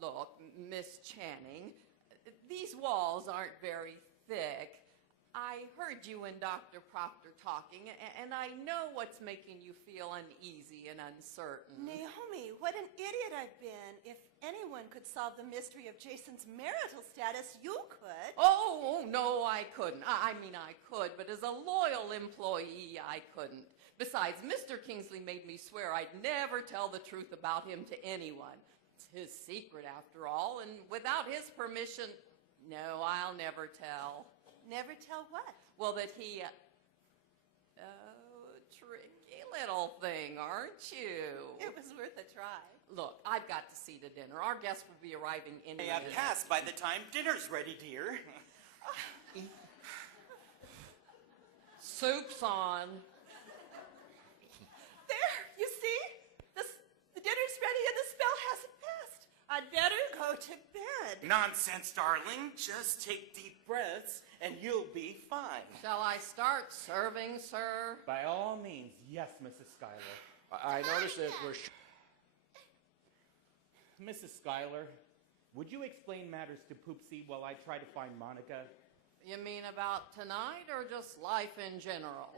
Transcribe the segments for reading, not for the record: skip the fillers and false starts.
Look, Miss Channing, these walls aren't very thick. I heard you and Dr. Proctor talking, and I know what's making you feel uneasy and uncertain. Naomi, what an idiot I've been. If anyone could solve the mystery of Jason's marital status, you could. Oh, no, I couldn't. I mean, I could, but as a loyal employee, I couldn't. Besides, Mr. Kingsley made me swear I'd never tell the truth about him to anyone. It's his secret, after all, and without his permission, no, I'll never tell. Never tell what? Well, that he, tricky little thing, aren't you? It was worth a try. Look, I've got to see to dinner. Our guests will be arriving in a May have minute. passed by the time dinner's ready, dear. Soup's on. There, you see? The dinner's ready and the spell hasn't passed. I'd better go to bed. Nonsense, darling. Just take deep breaths and you'll be fine. Shall I start serving, sir? By all means, yes, Mrs. Schuyler. I noticed that we're... Mrs. Schuyler, would you explain matters to Poopsie while I try to find Monica? You mean about tonight or just life in general?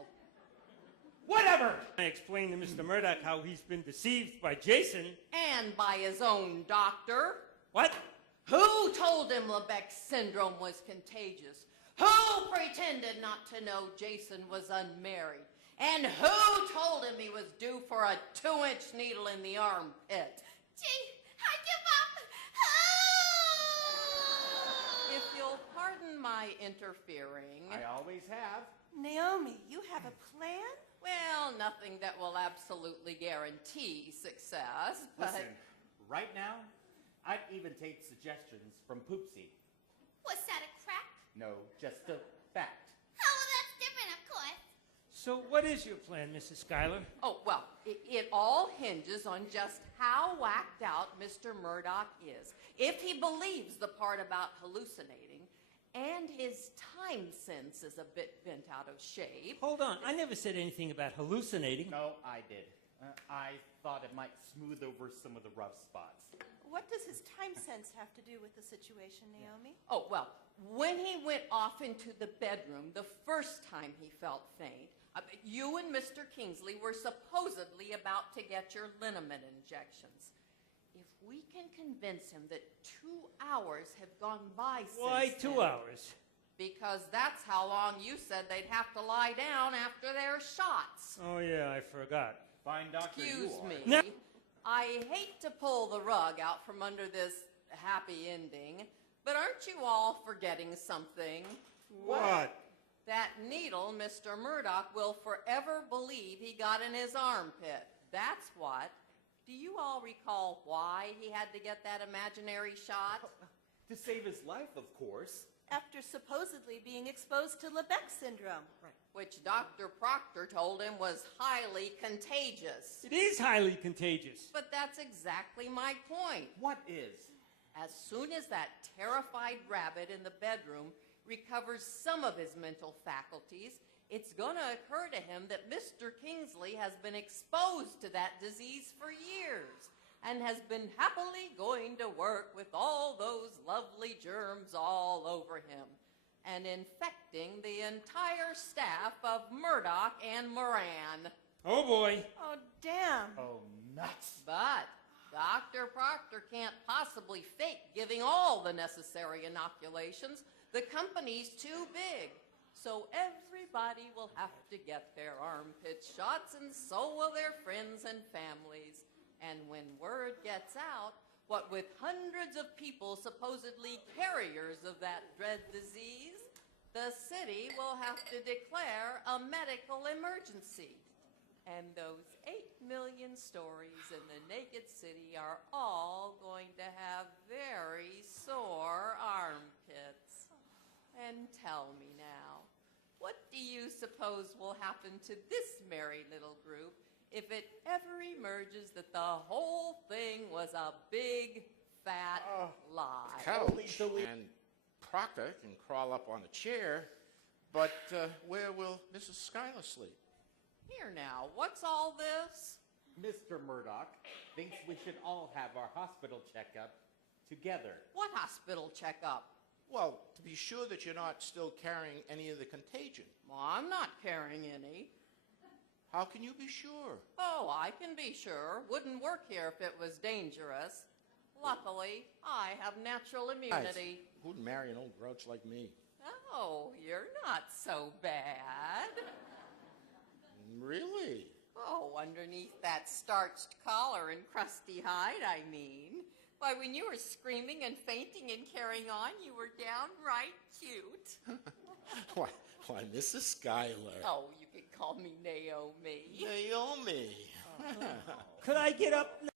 Whatever! I explained to Mr. Murdoch how he's been deceived by Jason. And by his own doctor. What? Who told him Lebeck's syndrome was contagious? Who pretended not to know Jason was unmarried? And who told him he was due for a 2-inch needle in the armpit? Gee, I give up. If you'll pardon my interfering. I always have. Naomi, you have a plan? Well, nothing that will absolutely guarantee success, but... Listen, right now, I'd even take suggestions from Poopsie. Was that a crack? No, just a fact. Oh, well, that's different, of course. So what is your plan, Mrs. Schuyler? Oh, well, it all hinges on just how whacked out Mr. Murdoch is. If he believes the part about hallucinating, and his time sense is a bit bent out of shape. Hold on, I never said anything about hallucinating. No, I did. I thought it might smooth over some of the rough spots. What does his time sense have to do with the situation, Naomi? Oh, well, when he went off into the bedroom the first time he felt faint, you and Mr. Kingsley were supposedly about to get your liniment injections. If we can convince him that 2 hours have gone by since Why 2 then, hours? Because that's how long you said they'd have to lie down after their shots. Oh, yeah, I forgot. Fine doctor Excuse you are. me. No. I hate to pull the rug out from under this happy ending, but aren't you all forgetting something? What? That needle Mr. Murdoch will forever believe he got in his armpit. That's what. Do you all recall why he had to get that imaginary shot? To save his life, of course. After supposedly being exposed to Lebeck syndrome. Right. Which Dr. Proctor told him was highly contagious. It is highly contagious. But that's exactly my point. What is? As soon as that terrified rabbit in the bedroom recovers some of his mental faculties, it's going to occur to him that Mr. Kingsley has been exposed to that disease for years and has been happily going to work with all those lovely germs all over him and infecting the entire staff of Murdoch and Moran. Oh, boy. Oh, damn. Oh, nuts. But Dr. Proctor can't possibly fake giving all the necessary inoculations. The company's too big. So everybody will have to get their armpit shots, and so will their friends and families. And when word gets out, what with hundreds of people supposedly carriers of that dread disease, the city will have to declare a medical emergency. And those 8 million stories in the naked city are all going to have very sore armpits. And tell me now, what do you suppose will happen to this merry little group if it ever emerges that the whole thing was a big, fat lie? couch, and Proctor can crawl up on a chair, but where will Mrs. Schuyler sleep? Here now, what's all this? Mr. Murdoch thinks we should all have our hospital checkup together. What hospital checkup? Well, to be sure that you're not still carrying any of the contagion. Well, I'm not carrying any. How can you be sure? Oh, I can be sure. Wouldn't work here if it was dangerous. Luckily, I have natural immunity. Who'd marry an old grouch like me? Oh, you're not so bad. Really? Oh, underneath that starched collar and crusty hide, I mean. Why, when you were screaming and fainting and carrying on, you were downright cute. Why, Mrs. Schuyler. Oh, you can call me Naomi. Naomi. Could I get up